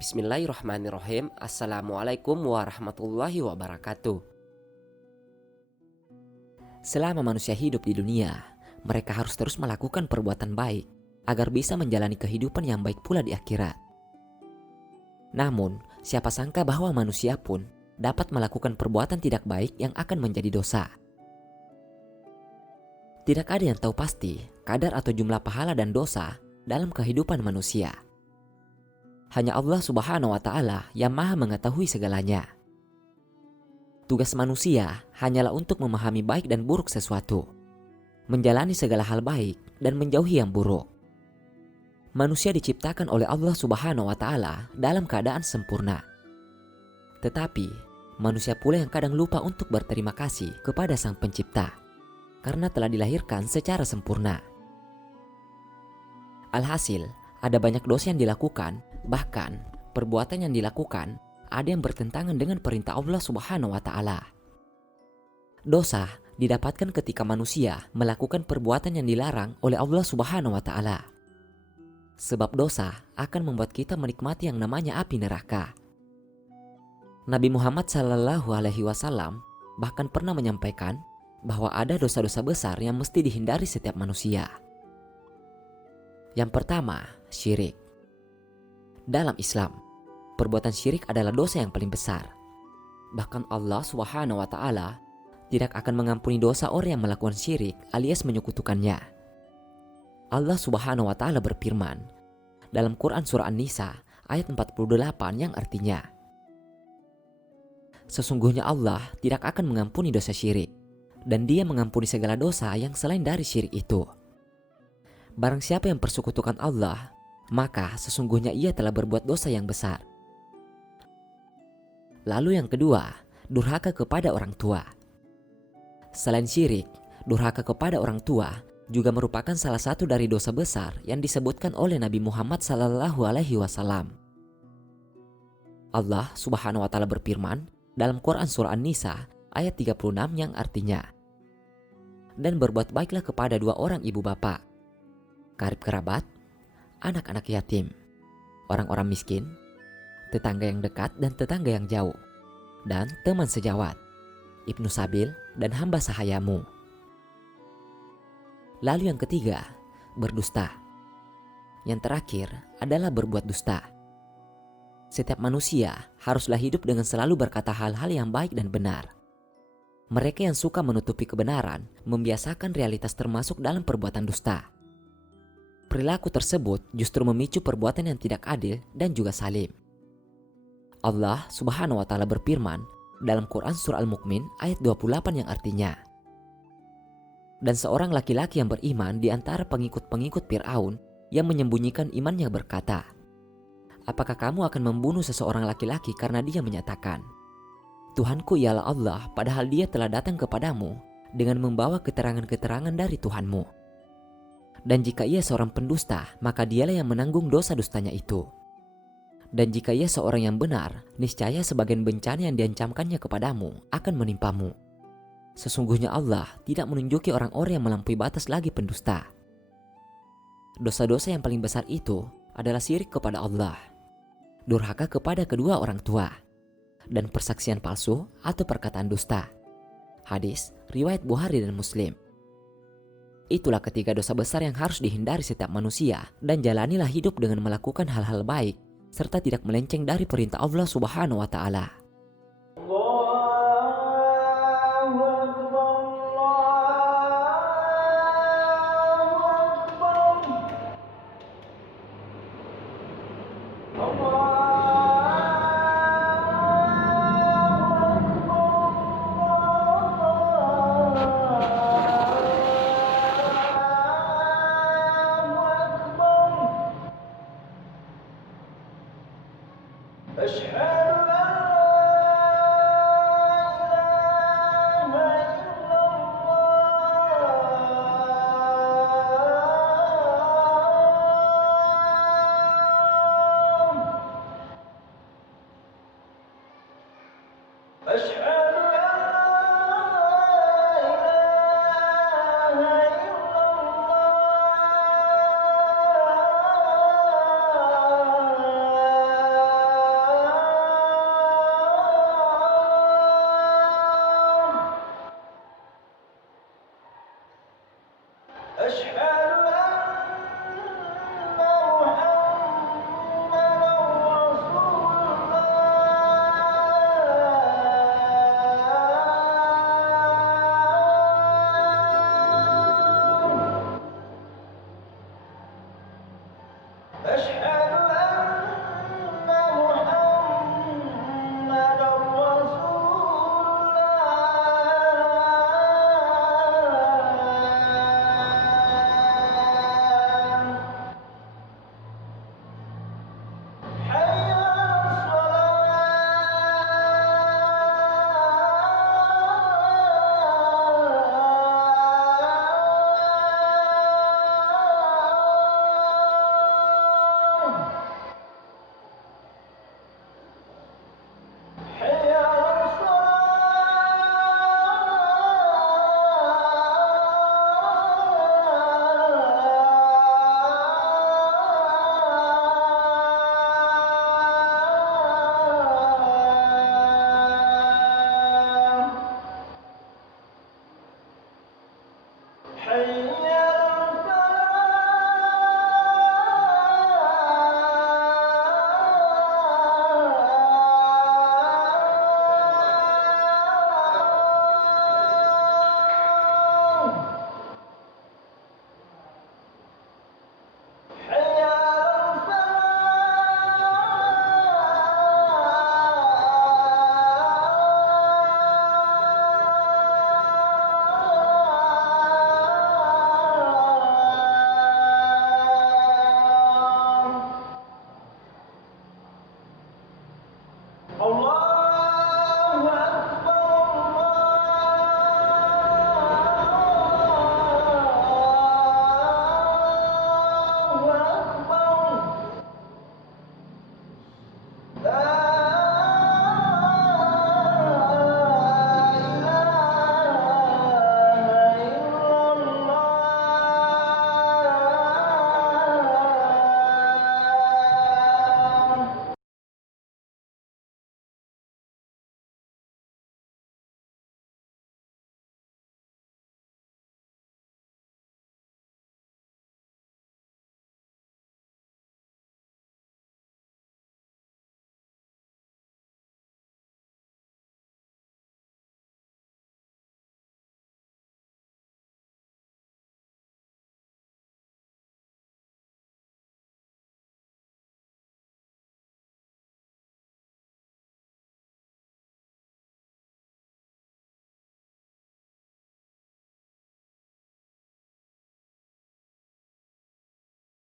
Bismillahirrahmanirrahim. Assalamualaikum warahmatullahi wabarakatuh. Selama manusia hidup di dunia, mereka harus terus melakukan perbuatan baik agar bisa menjalani kehidupan yang baik pula di akhirat. Namun, siapa sangka bahwa manusia pun dapat melakukan perbuatan tidak baik yang akan menjadi dosa. Tidak ada yang tahu pasti kadar atau jumlah pahala dan dosa dalam kehidupan manusia. Hanya Allah Subhanahu wa Ta'ala yang Maha mengetahui segalanya. Tugas manusia hanyalah untuk memahami baik dan buruk sesuatu, menjalani segala hal baik dan menjauhi yang buruk. Manusia diciptakan oleh Allah Subhanahu wa Ta'ala dalam keadaan sempurna. Tetapi, manusia pula yang kadang lupa untuk berterima kasih kepada Sang Pencipta karena telah dilahirkan secara sempurna. Alhasil, ada banyak dosa yang dilakukan, bahkan perbuatan yang dilakukan ada yang bertentangan dengan perintah Allah Subhanahu wa Ta'ala. Dosa didapatkan ketika manusia melakukan perbuatan yang dilarang oleh Allah Subhanahu wa Ta'ala. Sebab dosa akan membuat kita menikmati yang namanya api neraka. Nabi Muhammad SAW bahkan pernah menyampaikan bahwa ada dosa-dosa besar yang mesti dihindari setiap manusia. Yang pertama, syirik. Dalam Islam, perbuatan syirik adalah dosa yang paling besar. Bahkan Allah Subhanahu wa Ta'ala tidak akan mengampuni dosa orang yang melakukan syirik alias menyekutukannya. Allah Subhanahu wa Ta'ala berfirman dalam Quran surah An-Nisa ayat 48 yang artinya, sesungguhnya Allah tidak akan mengampuni dosa syirik, dan Dia mengampuni segala dosa yang selain dari syirik itu. Barang siapa yang persekutukan Allah, maka sesungguhnya ia telah berbuat dosa yang besar. Lalu yang kedua, durhaka kepada orang tua. Selain syirik, durhaka kepada orang tua juga merupakan salah satu dari dosa besar yang disebutkan oleh Nabi Muhammad SAW. Allah Subhanahu wa Ta'ala berfirman dalam Quran surah An-Nisa ayat 36 yang artinya, dan berbuat baiklah kepada dua orang ibu bapak, karib kerabat, anak-anak yatim, orang-orang miskin, tetangga yang dekat dan tetangga yang jauh, dan teman sejawat, ibnu sabil dan hamba sahayamu. Lalu yang ketiga, berdusta. Yang terakhir adalah berbuat dusta. Setiap manusia haruslah hidup dengan selalu berkata hal-hal yang baik dan benar. Mereka yang suka menutupi kebenaran membiasakan realitas termasuk dalam perbuatan dusta. Perilaku tersebut justru memicu perbuatan yang tidak adil dan juga zalim. Allah Subhanahu wa Ta'ala berfirman dalam Quran surah Al-Mu'min ayat 28 yang artinya, dan seorang laki-laki yang beriman di antara pengikut-pengikut Fir'aun yang menyembunyikan imannya berkata, apakah kamu akan membunuh seseorang laki-laki karena dia menyatakan, Tuhanku ialah Allah, padahal dia telah datang kepadamu dengan membawa keterangan-keterangan dari Tuhanmu. Dan jika ia seorang pendusta, maka dialah yang menanggung dosa dustanya itu. Dan jika ia seorang yang benar, niscaya sebagian bencana yang diancamkannya kepadamu akan menimpamu. Sesungguhnya Allah tidak menunjuki orang-orang yang melampaui batas lagi pendusta. Dosa-dosa yang paling besar itu adalah syirik kepada Allah, durhaka kepada kedua orang tua, dan persaksian palsu atau perkataan dusta. Hadis riwayat Bukhari dan Muslim. Itulah ketiga dosa besar yang harus dihindari setiap manusia, dan jalanilah hidup dengan melakukan hal-hal baik serta tidak melenceng dari perintah Allah Subhanahu wa Ta'ala. أشهد